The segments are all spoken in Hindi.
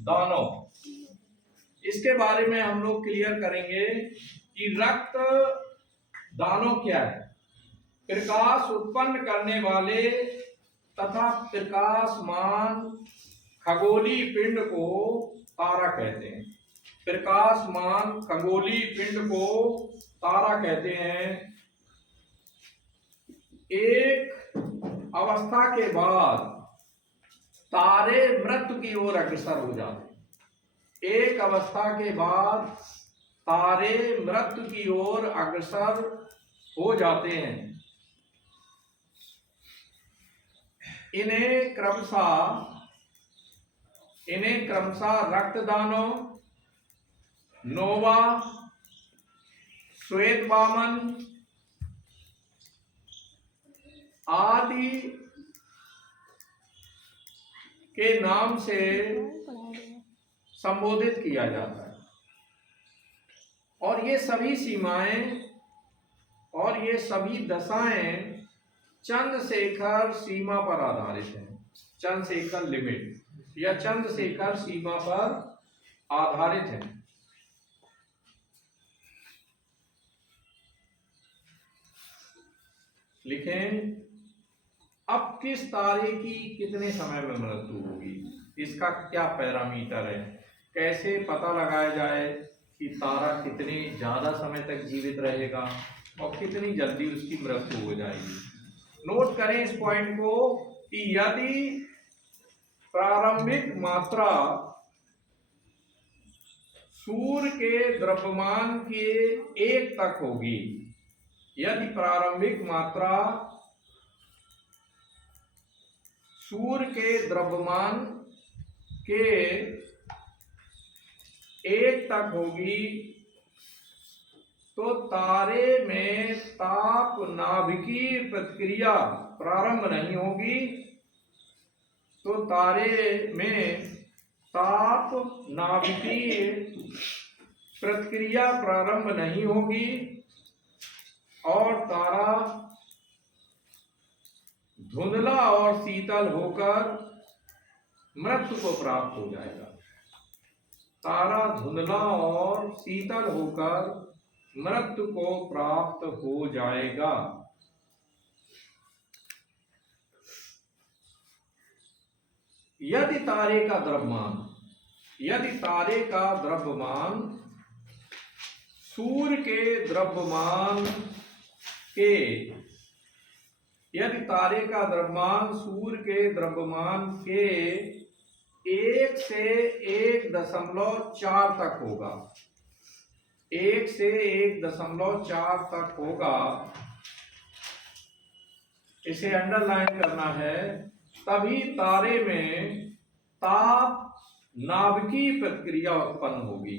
दानों, इसके बारे में हम लोग क्लियर करेंगे कि रक्त दानों क्या है। प्रकाश उत्पन्न करने वाले तथा प्रकाशमान खगोलीय पिंड को तारा कहते हैं। प्रकाशमान खगोलीय पिंड को तारा कहते हैं। एक अवस्था के बाद तारे मृत्यु की ओर अग्रसर हो जाते हैं। एक अवस्था के बाद तारे मृत्यु की ओर अग्रसर हो जाते हैं। इन्हें क्रमशः रक्तदानों, नोवा, श्वेत वामन आदि के नाम से संबोधित किया जाता है। और ये सभी सीमाएं और ये सभी दशाएं चंद्रशेखर सीमा पर आधारित हैं। चंद्रशेखर लिमिट या चंद्रशेखर सीमा पर आधारित है। लिखें, अब किस तारे की कितने समय में मृत्यु होगी, इसका क्या पैरामीटर है, कैसे पता लगाया जाए कि तारा कितने ज्यादा समय तक जीवित रहेगा और कितनी जल्दी उसकी मृत्यु हो जाएगी। नोट करें इस पॉइंट को कि यदि प्रारंभिक मात्रा सूर्य के द्रव्यमान के 1 तक होगी, यदि प्रारंभिक मात्रा सूर्य के द्रव्यमान के 1 तक होगी, तो तारे में ताप नाभिकीय प्रतिक्रिया प्रारंभ नहीं होगी। तो तारे में ताप नाभिकीय प्रतिक्रिया प्रारंभ नहीं होगी और तारा धुंधला और शीतल होकर मृत्यु को प्राप्त हो जाएगा। तारा धुंधला और शीतल होकर मृत्यु को प्राप्त हो जाएगा। यदि तारे का द्रव्यमान सूर्य के द्रव्यमान के यदि तारे का द्रव्यमान सूर्य के द्रव्यमान के 1 से 1.4 तक होगा, 1 से 1.4 तक होगा, इसे अंडरलाइन करना है, तभी तारे में ताप नाभिकीय प्रतिक्रिया उत्पन्न होगी।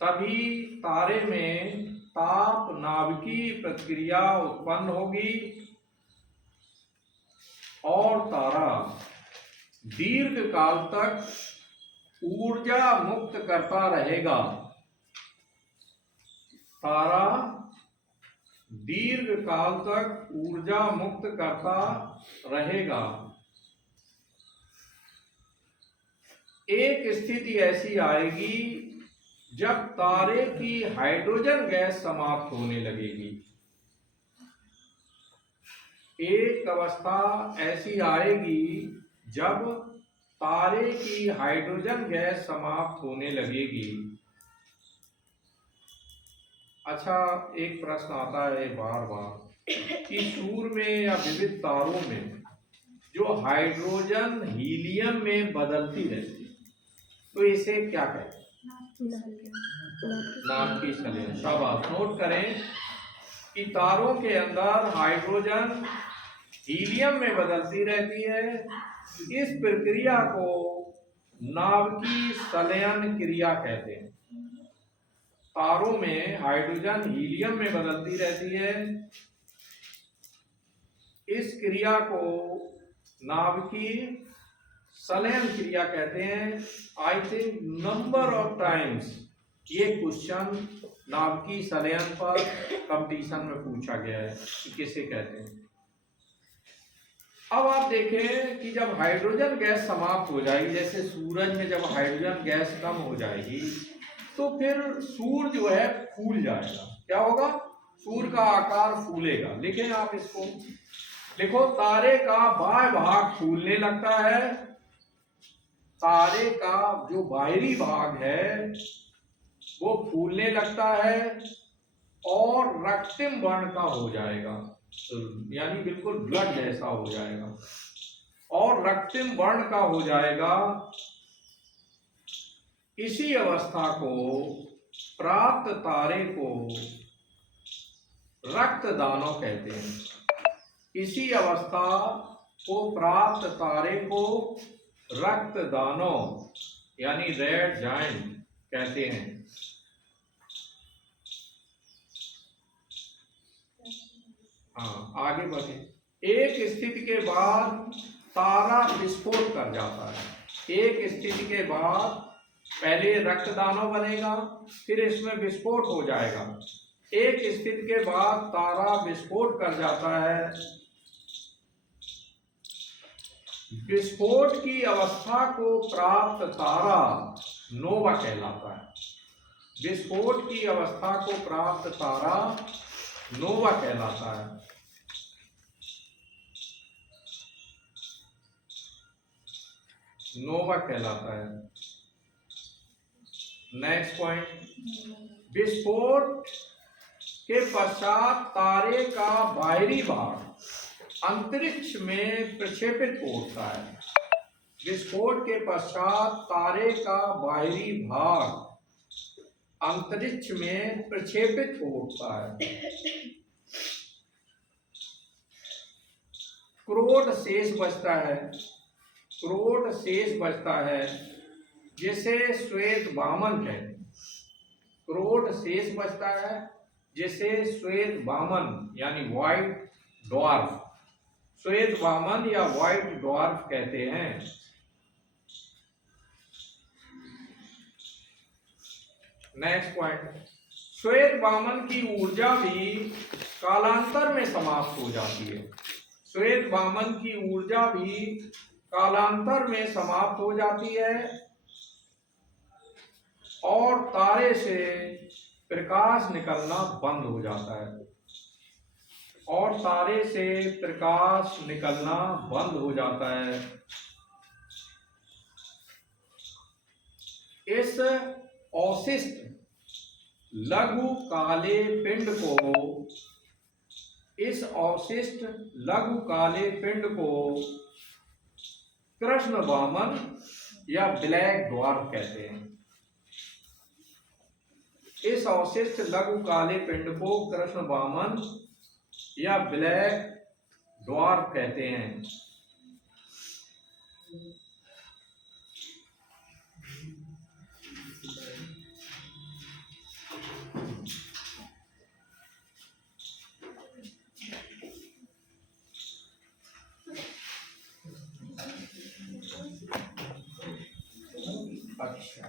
तभी तारे में ताप नाभिकीय प्रतिक्रिया उत्पन्न होगी और तारा दीर्घ काल तक ऊर्जा मुक्त करता रहेगा। तारा दीर्घ काल तक ऊर्जा मुक्त करता रहेगा। एक स्थिति ऐसी आएगी जब तारे की हाइड्रोजन गैस समाप्त होने लगेगी। एक अवस्था ऐसी आएगी जब तारे की हाइड्रोजन गैस समाप्त होने लगेगी। अच्छा, एक प्रश्न आता है बार बार कि सूर्य में या विविध तारों में जो हाइड्रोजन हीलियम में बदलती रहती है, तो इसे क्या कहते हैं? नाभिकीय संलयन। शाबाश, नोट करें कि तारों के अंदर हाइड्रोजन हीलियम में बदलती रहती है। इस प्रक्रिया को नाभिकीय संलयन क्रिया कहते हैं। तारों में हाइड्रोजन हीलियम में बदलती रहती है, इस क्रिया को नाभिकीय संलयन क्रिया कहते हैं। I think number of times ये क्वेश्चन नाभिकीय संलयन पर कंपटीशन में पूछा गया है कि किसे कहते हैं। अब आप देखें कि जब हाइड्रोजन गैस समाप्त हो जाएगी, जैसे सूरज में जब हाइड्रोजन गैस कम हो जाएगी तो फिर सूर्य जो है फूल जाएगा। क्या होगा? सूर्य का आकार फूलेगा। लिखें आप इसको, देखो तारे का बाह्य भाग फूलने लगता है, तारे का जो बाहरी भाग है वो फूलने लगता है और रक्तिम वर्ण का हो जाएगा, यानी बिल्कुल ब्लड जैसा हो जाएगा और रक्तिम वर्ण का हो जाएगा। इसी अवस्था को प्राप्त तारे को रक्तदानव कहते हैं। इसी अवस्था को प्राप्त तारे को रक्तदानव यानी रेड जायंट कहते हैं। हाँ, आगे बढ़े। एक स्थिति के बाद तारा विस्फोट कर जाता है। एक स्थिति के बाद पहले रक्तदानव बनेगा, फिर इसमें विस्फोट हो जाएगा। एक स्थिति के बाद तारा विस्फोट कर जाता है। विस्फोट की अवस्था को प्राप्त तारा नोवा कहलाता है। विस्फोट की अवस्था को प्राप्त तारा नोवा कहलाता है। नोवा कहलाता है। नेक्स्ट पॉइंट, विस्फोट के पश्चात तारे का बाहरी भाग अंतरिक्ष में प्रक्षेपित हो उठता है। विस्फोट के पश्चात तारे का बाहरी भाग अंतरिक्ष में प्रक्षेपित हो उठता है। क्रोड शेष बचता है। क्रोड शेष बचता है जिसे श्वेत वामन कहते हैं। क्रोड शेष बचता है जिसे श्वेत वामन यानी व्हाइट ड्वार्फ, श्वेत वामन या व्हाइट ड्वार्फ कहते हैं। नेक्स्ट पॉइंट, श्वेत वामन की ऊर्जा भी कालांतर में समाप्त हो जाती है। श्वेत वामन की ऊर्जा भी कालांतर में समाप्त हो जाती है और तारे से प्रकाश निकलना बंद हो जाता है। और तारे से प्रकाश निकलना बंद हो जाता है। इस अवशिष्ट लघु काले पिंड को, इस अवशिष्ट लघु काले पिंड को कृष्ण वामन या ब्लैक ड्वार्फ कहते हैं। इस अवशिष्ट लघु काले पिंड को कृष्ण वामन या ब्लैक ड्वार्फ कहते हैं। अच्छा,